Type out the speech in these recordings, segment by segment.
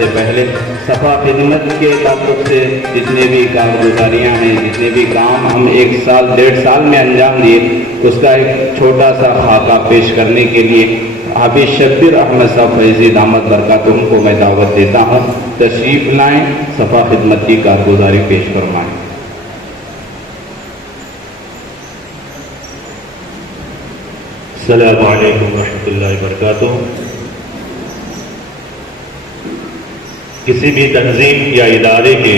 سے پہلے صفا خدمت کے تعلق سے جتنے بھی کارگزاریاں ہیں، جتنے بھی کام ہم 1 سال 1.5 سال میں انجام دیے، اس کا ایک چھوٹا سا خاکہ پیش کرنے کے لیے حافظ شبیر احمد صاحب فیضی دامت برکاتہم کو میں دعوت دیتا ہوں، تشریف لائیں، صفا خدمت کی کارگزاری پیش فرمائیں۔ السلام علیکم ورحمۃ اللہ وبرکاتہ۔ کسی بھی تنظیم یا ادارے کے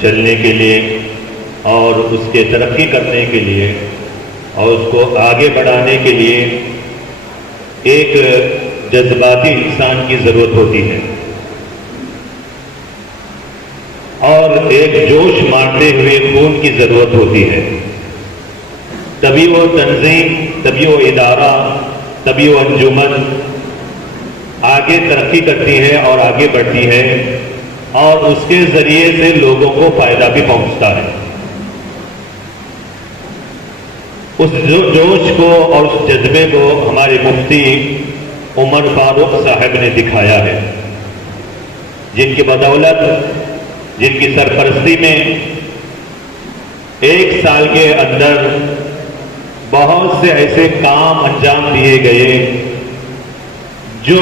چلنے کے لیے اور اس کے ترقی کرنے کے لیے اور اس کو آگے بڑھانے کے لیے ایک جذباتی انسان کی ضرورت ہوتی ہے اور ایک جوش مارتے ہوئے خون کی ضرورت ہوتی ہے، تبھی وہ تنظیم، تبھی وہ ادارہ، تبھی وہ انجمن آگے ترقی کرتی ہے اور آگے بڑھتی ہے اور اس کے ذریعے سے لوگوں کو فائدہ بھی پہنچتا ہے۔ اس جوش کو اور اس جذبے کو ہمارے مفتی عمر فاروق صاحب نے دکھایا ہے، جن کی بدولت، جن کی سرپرستی میں 1 سال کے اندر بہت سے ایسے کام انجام دیے گئے جو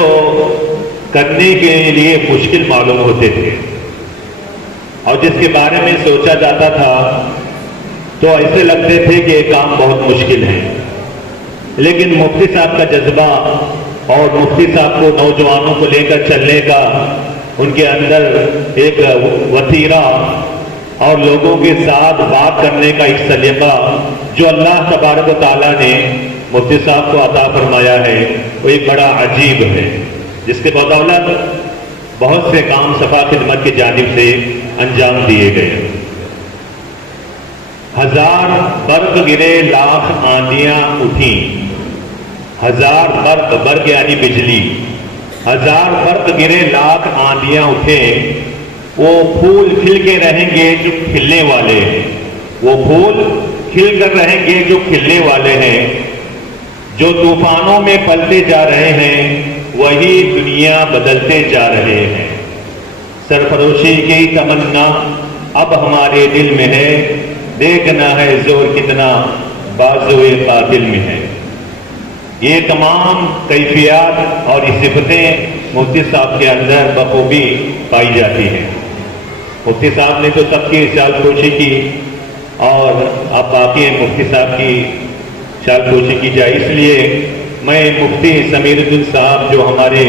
کرنے کے لیے مشکل معلوم ہوتے تھے اور جس کے بارے میں سوچا جاتا تھا تو ایسے لگتے تھے کہ یہ کام بہت مشکل ہے، لیکن مفتی صاحب کا جذبہ اور مفتی صاحب کو نوجوانوں کو لے کر چلنے کا ان کے اندر ایک وتیرہ اور لوگوں کے ساتھ بات کرنے کا ایک سلیقہ جو اللہ تبارک و تعالیٰ نے مفتی صاحب کو عطا فرمایا ہے، وہ ایک بڑا عجیب ہے، جس کے بدولت بہت سے کام صفا خدمت کی جانب سے انجام دیے گئے۔ 1000 برق گرے لاکھ آندیاں اٹھیں، 1000 برق یعنی بجلی، 1000 برق گرے لاکھ آندیاں اٹھیں، وہ پھول کھل کے رہیں گے جو کھلنے والے ہیں، وہ پھول کھل کر رہیں گے جو کھلنے والے ہیں، جو طوفانوں میں پلتے جا رہے ہیں وہی دنیا بدلتے جا رہے ہیں۔ سرفروشی کی تمنا اب ہمارے دل میں ہے، دیکھنا ہے زور کتنا بازوئے قاتل میں ہے۔ یہ تمام کیفیات اور یہ صفتیں مفتی صاحب کے اندر بخوبی پائی جاتی ہیں۔ مفتی صاحب نے تو سب کی سیال کوشی کی اور اب باقی مفتی صاحب کی سیال کوشی کی جائے، اس لیے میں مفتی سمیر الدین صاحب جو ہمارے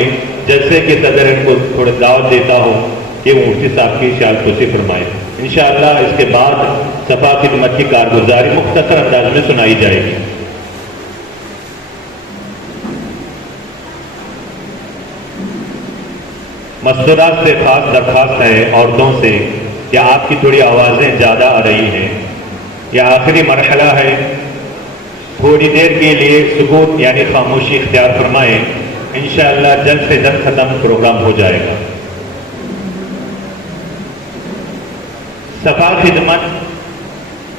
جلسے کے صدر ان کو تھوڑا دعوت دیتا ہوں کہ وہ مفتی صاحب کی سیال کوشی فرمائے۔ انشاءاللہ اس کے بعد صفا خدمت کی کارگزاری مختصر انداز میں سنائی جائے گی۔ مستورات سے خاص درخواست ہے عورتوں سے کہ آپ کی تھوڑی آوازیں زیادہ آ رہی ہیں، یہ آخری مرحلہ ہے، تھوڑی دیر کے لیے سکوت یعنی خاموشی اختیار فرمائیں، انشاءاللہ جلد سے جلد ختم پروگرام ہو جائے گا۔ صفا خدمت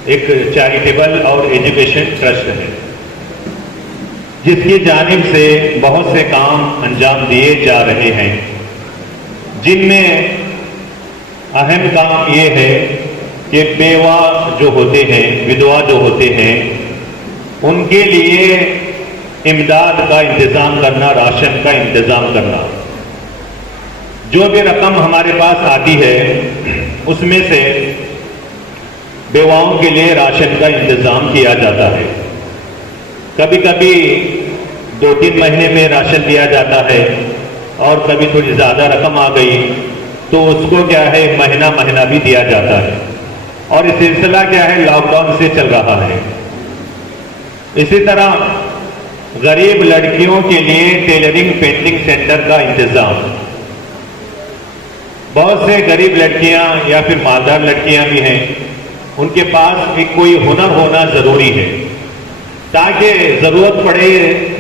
ایک چیریٹیبل اور ایجوکیشن ٹرسٹ ہے جس کی جانب سے بہت سے کام انجام دیے جا رہے ہیں، جن میں اہم کام یہ ہے کہ بیوہ جو ہوتے ہیں، ودوا جو ہوتے ہیں، ان کے لیے امداد کا انتظام کرنا، راشن کا انتظام کرنا۔ جو بھی رقم ہمارے پاس آتی ہے اس میں سے بیواؤں کے لیے راشن کا انتظام کیا جاتا ہے۔ کبھی کبھی 2-3 مہینے میں راشن دیا جاتا ہے اور کبھی تھوڑی زیادہ رقم آ گئی تو اس کو کیا ہے مہینہ بھی دیا جاتا ہے، اور یہ سلسلہ کیا ہے لاک ڈاؤن سے چل رہا ہے۔ اسی طرح غریب لڑکیوں کے لیے ٹیلرنگ پینٹنگ سینٹر کا انتظام۔ بہت سے غریب لڑکیاں یا پھر مالدار لڑکیاں بھی ہیں، ان کے پاس ایک کوئی ہنر ہونا ضروری ہے تاکہ ضرورت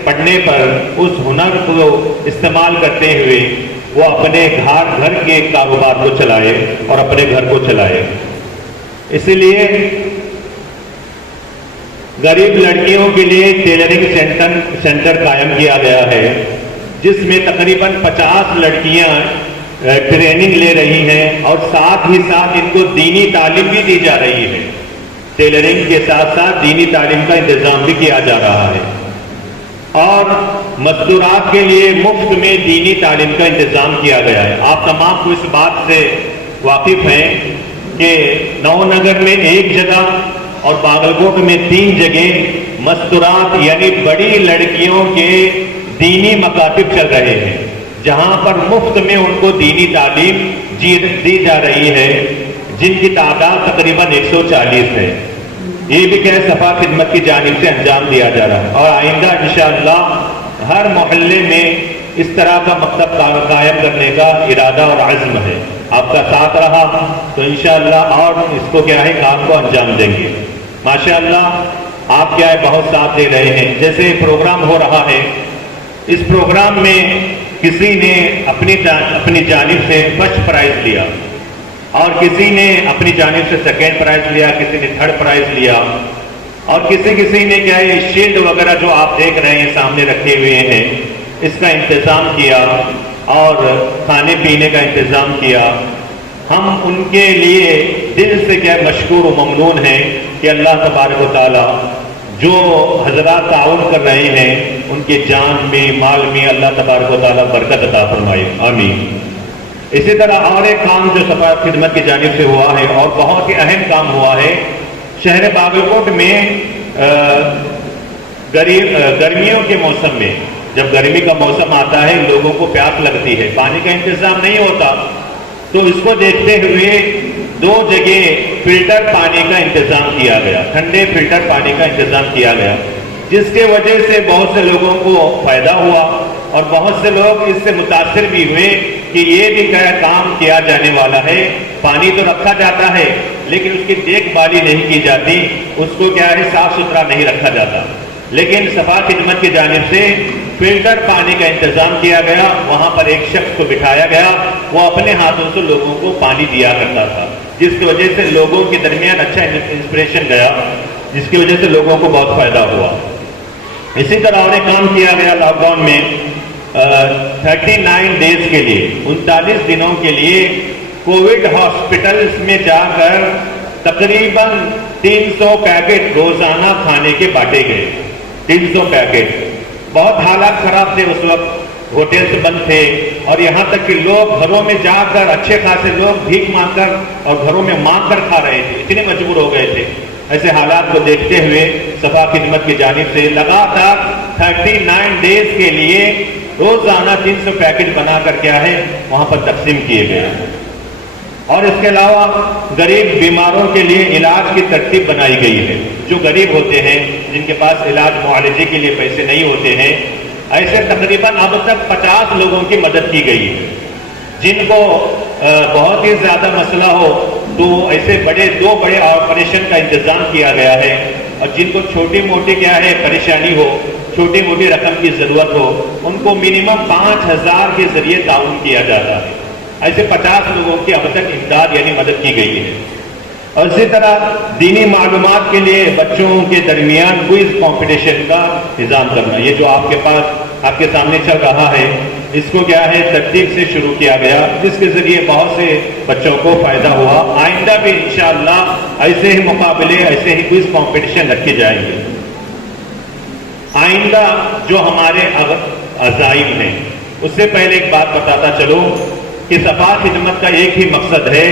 پڑنے پر اس ہنر کو استعمال کرتے ہوئے وہ اپنے گھر کے کاروبار کو چلائے اور اپنے گھر کو چلائے۔ اسی لیے غریب لڑکیوں کے لیے ٹیلرنگ سینٹر قائم کیا گیا ہے، جس میں تقریباً 50 لڑکیاں ٹریننگ لے رہی ہیں اور ساتھ ہی ساتھ ان کو دینی تعلیم بھی دی جا رہی ہے. ٹیلرنگ کے ساتھ ساتھ دینی تعلیم کا انتظام بھی کیا جا رہا ہے اور مزدورات کے لیے مفت میں دینی تعلیم کا انتظام کیا گیا ہے. آپ تمام کو اس بات سے واقف ہیں کہ نو نگر میں ایک جگہ اور باگلکوٹ میں 3 جگہ مزدورات یعنی بڑی لڑکیوں کے دینی مکاتب چل رہے ہیں جہاں پر مفت میں ان کو دینی تعلیم دی جا رہی ہے جن کی تعداد تقریباً 140 ہے. یہ بھی کہ صفا خدمت کی جانب سے انجام دیا جا رہا ہے اور آئندہ انشاءاللہ ہر محلے میں اس طرح کا مکتب قائم کرنے کا ارادہ اور عزم ہے. آپ کا ساتھ رہا تو انشاءاللہ اور اس کو کیا ہے کام کو انجام دیں گے. ماشاءاللہ آپ کیا ہے بہت ساتھ دے رہے ہیں. جیسے پروگرام ہو رہا ہے اس پروگرام میں کسی نے اپنی جانب سے فرسٹ پرائز لیا اور کسی نے اپنی جانب سے سیکنڈ پرائز لیا, کسی نے تھرڈ پرائز لیا اور کسی نے کیا ہے شیلڈ وغیرہ جو آپ دیکھ رہے ہیں سامنے رکھے ہوئے ہیں اس کا انتظام کیا اور کھانے پینے کا انتظام کیا. ہم ان کے لیے دل سے کیا مشکور و ممنون ہیں کہ اللہ تبارک و تعالی جو حضرات تعاون کر رہے ہیں ان کے جان میں مال میں اللہ تبارک و تعالی برکت عطا فرمائے, آمین. اسی طرح اور ایک کام جو صفا خدمت کی جانب سے ہوا ہے اور بہت ہی اہم کام ہوا ہے, شہر باگلکوٹ میں گرمیوں کے موسم میں جب گرمی کا موسم آتا ہے لوگوں کو پیاس لگتی ہے, پانی کا انتظام نہیں ہوتا, تو اس کو دیکھتے ہوئے 2 جگہ فلٹر پانی کا انتظام کیا گیا, ٹھنڈے فلٹر پانی کا انتظام کیا گیا جس کے وجہ سے بہت سے لوگوں کو فائدہ ہوا اور بہت سے لوگ اس سے متاثر بھی ہوئے کہ یہ بھی کیا کام کیا جانے والا ہے. پانی تو رکھا جاتا ہے لیکن اس کی دیکھ بھال نہیں کی جاتی, اس کو کیا ہے صاف ستھرا نہیں رکھا جاتا. لیکن صفا خدمت کی جانب سے فلٹر پانی کا انتظام کیا گیا, وہاں پر ایک شخص کو بٹھایا گیا, وہ اپنے ہاتھوں سے لوگوں کو پانی دیا کرتا تھا جس کی وجہ سے لوگوں کے درمیان اچھا انسپریشن گیا جس کی وجہ سے لوگوں کو بہت فائدہ ہوا. اسی طرح اور ایک کام کیا گیا لاک ڈاؤن میں 39 ڈیز کے لیے 39 دنوں کے لیے کووڈ ہاسپٹلز میں جا کر تقریباً 300 پیکٹ روزانہ کھانے کے بانٹے گئے. 300 پیکٹ. بہت حالات خراب تھے اس وقت, ہوٹلز بند تھے اور یہاں تک کہ لوگ گھروں میں جا کر اچھے خاصے لوگ بھیک مانگ کر اور گھروں میں مانگ کر کھا رہے تھے, اتنے مجبور ہو گئے تھے. ایسے حالات کو دیکھتے ہوئے صفا خدمت کی جانب سے لگاتار 39 ڈیز کے لیے روزانہ 300 پیکٹ بنا کر کیا ہے وہاں پر تقسیم کیے گئے. اور اس کے علاوہ غریب بیماروں کے لیے علاج کی ترتیب بنائی گئی ہے. جو غریب ہوتے ہیں جن کے پاس علاج معالجے کے لیے پیسے نہیں ہوتے ہیں, ایسے تقریباً اب تک 50 لوگوں کی مدد کی گئی ہے. جن کو بہت ہی زیادہ مسئلہ ہو تو ایسے 2 بڑے آپریشن کا انتظام کیا گیا ہے, اور جن کو چھوٹی موٹی کیا ہے پریشانی ہو, چھوٹی موٹی رقم کی ضرورت ہو, ان کو منیمم 5000 کے ذریعے تعاون کیا جاتا ہے. ایسے 50 لوگوں کی اب تک امداد یعنی مدد کی گئی ہے. اور اسی طرح دینی معلومات کے لیے بچوں کے درمیان کوئز کمپٹیشن کا نظام کرنا, یہ جو آپ کے پاس آپ کے سامنے چل رہا ہے, اس کو کیا ہے ترتیب سے شروع کیا گیا جس کے ذریعے بہت سے بچوں کو فائدہ ہوا. آئندہ بھی انشاءاللہ ایسے ہی مقابلے, ایسے ہی کوئز کمپٹیشن رکھے جائیں گے. آئندہ جو ہمارے عزائم ہیں اس سے پہلے ایک بات بتاتا چلو کہ صفا خدمت کا ایک ہی مقصد ہے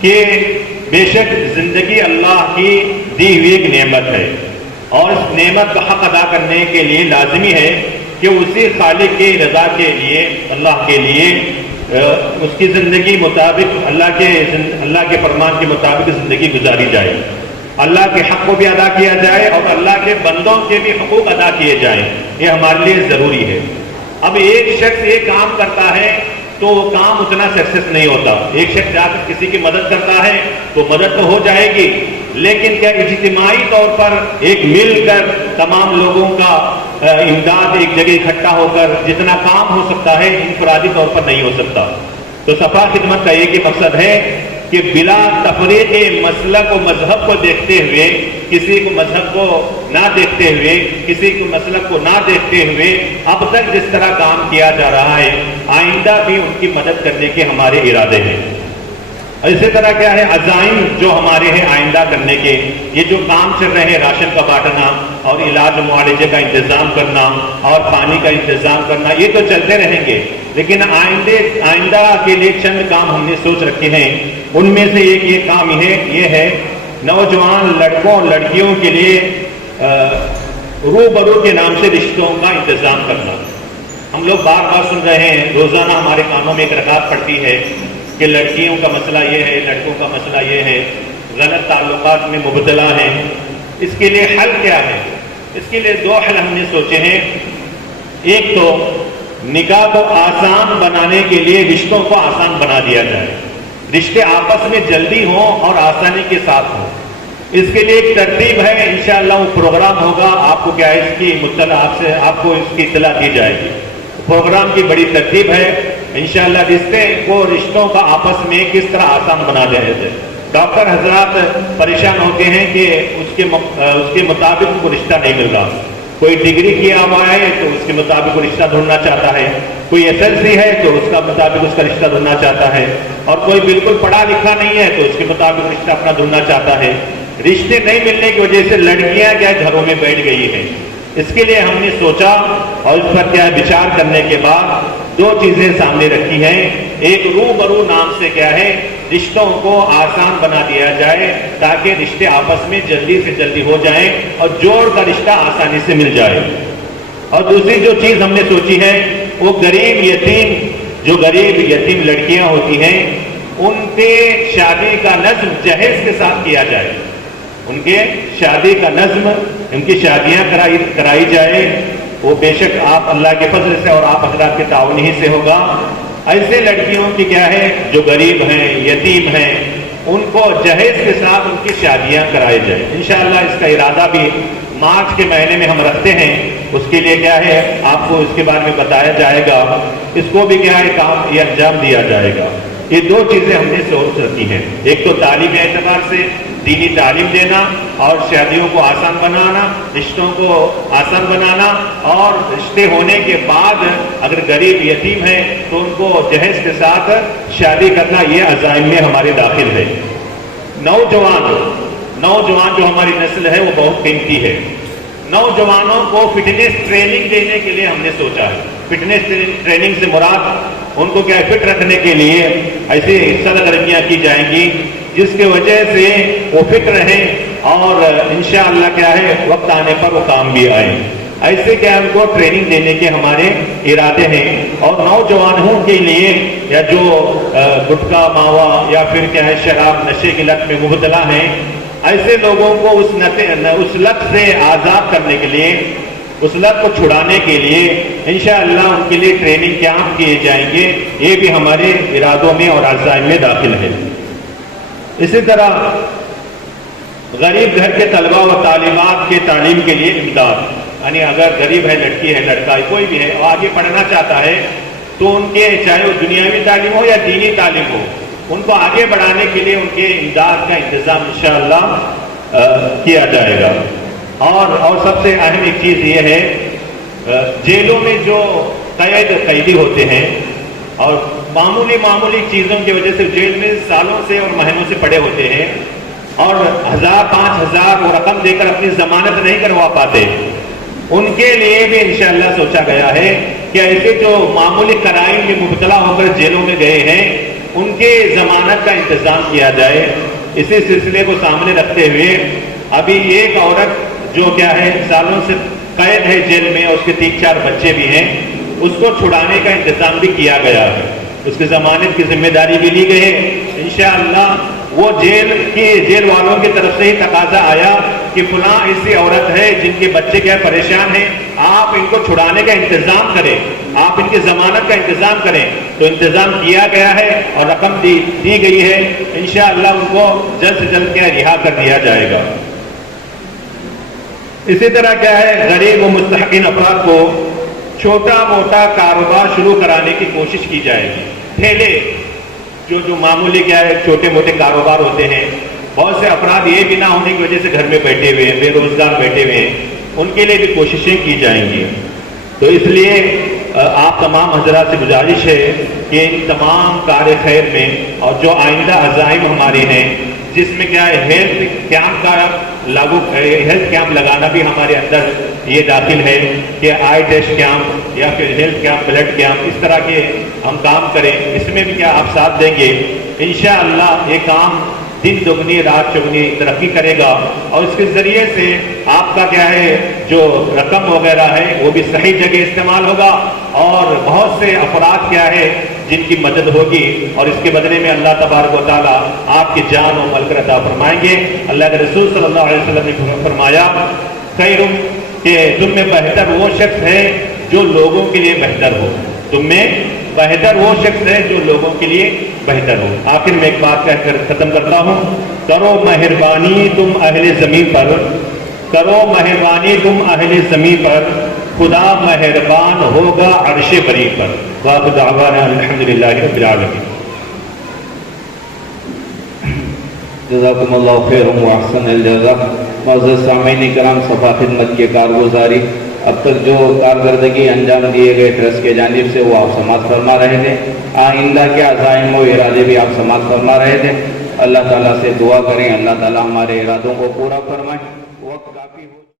کہ بے شک زندگی اللہ کی دی ہوئی ایک نعمت ہے اور اس نعمت کا حق ادا کرنے کے لیے لازمی ہے کہ اسی خالق کی رضا کے لیے, اللہ کے لیے اس کی زندگی مطابق اللہ کے فرمان کے مطابق زندگی گزاری جائے, اللہ کے حق کو بھی ادا کیا جائے اور اللہ کے بندوں کے بھی حقوق ادا کیے جائیں. یہ ہمارے لیے ضروری ہے. اب ایک شخص یہ کام کرتا ہے تو وہ کام اتنا سکسیس نہیں ہوتا. ایک شخص جا کر کسی کی مدد کرتا ہے تو مدد تو ہو جائے گی, لیکن کیا اجتماعی طور پر ایک مل کر تمام لوگوں کا امداد ایک جگہ اکٹھا ہو کر جتنا کام ہو سکتا ہے انفرادی طور پر نہیں ہو سکتا. تو صفا خدمت کا ایک ہی مقصد ہے کہ بلا تفریق مسلک و مذہب کو دیکھتے ہوئے، کسی کو مذہب کو نہ دیکھتے ہوئے، کسی کو مسلک کو نہ دیکھتے ہوئے اب تک جس طرح کام کیا جا رہا ہے، آئندہ بھی ان کی مدد کرنے کے ہمارے ارادے ہیں۔ اسی طرح کیا ہے، عزائم جو ہمارے ہیں آئندہ کرنے کے، یہ جو کام چل رہے ہیں، راشن کا بانٹنا اور علاج و معالجے کا انتظام کرنا اور پانی کا انتظام کرنا، یہ تو چلتے رہیں گے، لیکن آئندہ کے لیے چند کام ہم نے سوچ رکھے ہیں۔ ان میں سے ایک یہ کام یہ ہے نوجوان لڑکوں اور لڑکیوں کے لیے روبرو کے نام سے رشتوں کا انتظام کرنا۔ ہم لوگ بار بار سن رہے ہیں، روزانہ ہمارے کانوں میں ایک رکعت پڑتی ہے کہ لڑکیوں کا مسئلہ یہ ہے، لڑکوں کا مسئلہ یہ ہے، غلط تعلقات میں مبتلا ہیں۔ اس کے لیے حل کیا ہے؟ اس کے لیے دو حل ہم نے سوچے ہیں۔ ایک تو نکاح کو آسان بنانے کے لیے رشتوں کو آسان بنا دیا جائے، رشتے آپس میں جلدی ہوں اور آسانی کے ساتھ ہوں۔ اس کے لیے ایک ترتیب ہے، انشاءاللہ وہ پروگرام ہوگا، آپ کو کیا ہے اس کی مطلع آپ کو اس کی اطلاع دی جائے گی۔ پروگرام کی بڑی ترتیب ہے، انشاءاللہ رشتوں کا آپس میں کس طرح آسان بنا دیا جائے۔ ڈاکٹر حضرات پریشان ہوتے ہیں کہ اس کے مطابق کو رشتہ نہیں مل رہا۔ کوئی ڈگری کیا ہوا ہے تو اس کے مطابق وہ رشتہ ڈھونڈنا چاہتا ہے، کوئی SSLC ہے تو اس کا مطابق اس کا رشتہ ڈھونڈنا چاہتا ہے، اور کوئی بالکل پڑھا لکھا نہیں ہے تو اس کے مطابق رشتہ اپنا ڈھونڈنا چاہتا ہے۔ رشتے نہیں ملنے کی وجہ سے لڑکیاں کیا گھروں میں بیٹھ گئی ہیں۔ اس کے لیے ہم نے سوچا اور اس پر کیا ہے وچار کرنے کے بعد دو چیزیں سامنے رکھی ہیں۔ ایک روبرو نام سے کیا ہے رشتوں کو آسان بنا دیا جائے تاکہ رشتے آپس میں جلدی سے جلدی ہو جائیں اور جوڑ کا رشتہ آسانی سے مل جائے۔ اور دوسری جو چیز ہم نے سوچی ہے وہ غریب یتیم لڑکیاں ہوتی ہیں، ان کے شادی کا نظم جہیز کے ساتھ کیا جائے، ان کے شادی کا نظم، ان کی شادیاں کرائی جائے۔ وہ بے شک آپ اللہ کے فضل سے اور آپ حضرات کے تعاون ہی سے ہوگا۔ ایسے لڑکیوں کی کیا ہے جو غریب ہیں، یتیم ہیں، ان کو جہیز کے ساتھ ان کی شادیاں کرائی جائے۔ انشاءاللہ اس کا ارادہ بھی مارچ کے مہینے میں ہم رکھتے ہیں۔ اس کے لیے کیا ہے آپ کو اس کے بارے میں بتایا جائے گا، اس کو بھی کیا ہے کام یہ انجام دیا جائے گا۔ یہ دو چیزیں ہم نے سوچ رکھی ہیں، ایک تو تعلیمی اعتبار سے دینی تعلیم دینا اور شادیوں کو آسان بنانا، رشتوں کو آسان بنانا، اور رشتے ہونے کے بعد اگر غریب یتیم ہیں تو ان کو جہیز کے ساتھ شادی کرنا، یہ عزائم میں ہمارے داخل ہے۔ نوجوان جو ہماری نسل ہے وہ بہت قیمتی ہے۔ نوجوانوں کو فٹنس ٹریننگ دینے کے لیے ہم نے سوچا ہے۔ فٹنس ٹریننگ سے مراد ان کو کیا فٹ رکھنے کے لیے ایسی سرگرمیاں کی جائیں گی جس کی وجہ سے وہ فٹ رہیں اور انشاءاللہ کیا ہے وقت آنے پر وہ کام بھی آئیں۔ ایسے کیا ان کو ٹریننگ دینے کے ہمارے ارادے ہیں۔ اور نوجوانوں کے لیے یا جو گٹکا ماوا یا پھر کیا ہے شراب نشے کی لت میں مبتلا ہیں، ایسے لوگوں کو اس لت سے آزاد کرنے کے لیے، اس لت کو چھڑانے کے لیے انشاءاللہ ان کے لیے ٹریننگ کیمپ کیے جائیں گے۔ یہ بھی ہمارے ارادوں میں اور عزائم میں داخل ہے۔ اسی طرح غریب گھر کے طلباء و طالبات کے تعلیم کے لیے امداد، یعنی اگر غریب ہے، لڑکی ہے، لڑکا ہے، کوئی بھی ہے اور آگے پڑھنا چاہتا ہے تو ان کے چاہے وہ دنیاوی تعلیم ہو یا دینی تعلیم ہو، ان کو آگے بڑھانے کے لیے ان کے امداد کا انتظام انشاءاللہ کیا جائے گا۔ اور سب سے اہم ایک چیز یہ ہے، جیلوں میں جو قیدی ہوتے ہیں اور معمولی چیزوں کی وجہ سے جیل میں سالوں سے اور مہینوں سے پڑے ہوتے ہیں اور 1000 5000 وہ رقم دے کر اپنی ضمانت نہیں کروا پاتے، ان کے لیے بھی انشاءاللہ سوچا گیا ہے کہ ایسے جو معمولی کرائم میں مبتلا ہو کر جیلوں میں گئے ہیں ان کے ضمانت کا انتظام کیا جائے۔ اسی سلسلے کو سامنے رکھتے ہوئے ابھی ایک عورت جو کیا ہے سالوں سے قید ہے جیل میں، اس کے 3-4 بچے بھی ہیں، اس کو چھڑانے کا انتظام بھی کیا گیا ہے، اس کی ضمانت کی ذمہ داری بھی لی گئی ہے۔ انشاءاللہ وہ جیل والوں کی طرف سے ہی تقاضا آیا کہ فلاں ایسی عورت ہے جن کے بچے کیا پریشان ہیں، آپ ان کو چھڑانے کا انتظام کریں، آپ ان کی ضمانت کا انتظام کریں، تو انتظام کیا گیا ہے اور رقم دی گئی ہے۔ انشاءاللہ ان کو جلد سے جلد کیا رہا کر دیا جائے گا۔ اسی طرح کیا ہے غریب و مستحقین افراد کو چھوٹا موٹا کاروبار شروع کرانے کی کوشش کی جائے گی۔ جو معمولی کیا ہے چھوٹے موٹے کاروبار ہوتے ہیں، بہت سے افراد یہ بھی نہ ہونے کی وجہ سے گھر میں بیٹھے ہوئے ہیں، بے روزگار بیٹھے ہوئے ہیں، ان کے لیے بھی کوششیں کی جائیں گی۔ تو اس لیے آپ تمام حضرات سے گزارش ہے کہ ان تمام کار خیر میں اور جو آئندہ عزائم ہمارے ہیں، جس میں کیا ہے ہیلتھ کیمپ لگانا بھی ہمارے اندر یہ داخل ہے کہ آئی ٹیسٹ کیمپ یا پھر ہیلتھ کیمپ، بلڈ کیمپ، اس طرح کے ہم کام کریں۔ اس میں بھی کیا آپ ساتھ دیں گے؟ انشاءاللہ یہ کام دن دگنی رات چگنی ترقی کرے گا، اور اس کے ذریعے سے آپ کا کیا ہے جو رقم وغیرہ ہے وہ بھی صحیح جگہ استعمال ہوگا، اور بہت سے افراد کیا ہے جن کی مدد ہوگی، اور اس کے بدلے میں اللہ تبارک و تعالیٰ آپ کی جان و مال کو عطا فرمائیں گے۔ اللہ کے رسول صلی اللہ علیہ وسلم نے فرمایا خیرم کہ تم میں بہتر وہ شخص ہے جو لوگوں کے لیے بہتر ہو، تم میں بہتر وہ شخص ہے جو لوگوں کے لیے بہتر ہو۔ آخر میں ایک بات کہہ کر ختم کرتا ہوں، کرو مہربانی تم اہل زمین پر، کرو مہربانی تم اہل زمین پر، خدا مہربان ہوگا عرش بری پر۔ وآخر دعوانا الحمدللہ رب العالمین۔ جزاکم اللہ خیر و احسن الجزا۔ معزز سامعین کرام، صفا خدمت کی کارگزاری اب تک جو کارکردگی انجام دیے گئے ٹرسٹ کے جانب سے وہ آپ سماعت فرما رہے تھے، آئندہ کے عزائم و ارادے بھی آپ سماعت فرما رہے تھے۔ اللہ تعالیٰ سے دعا کریں اللہ تعالیٰ ہمارے ارادوں کو پورا فرمائے۔ وقت کافی ہو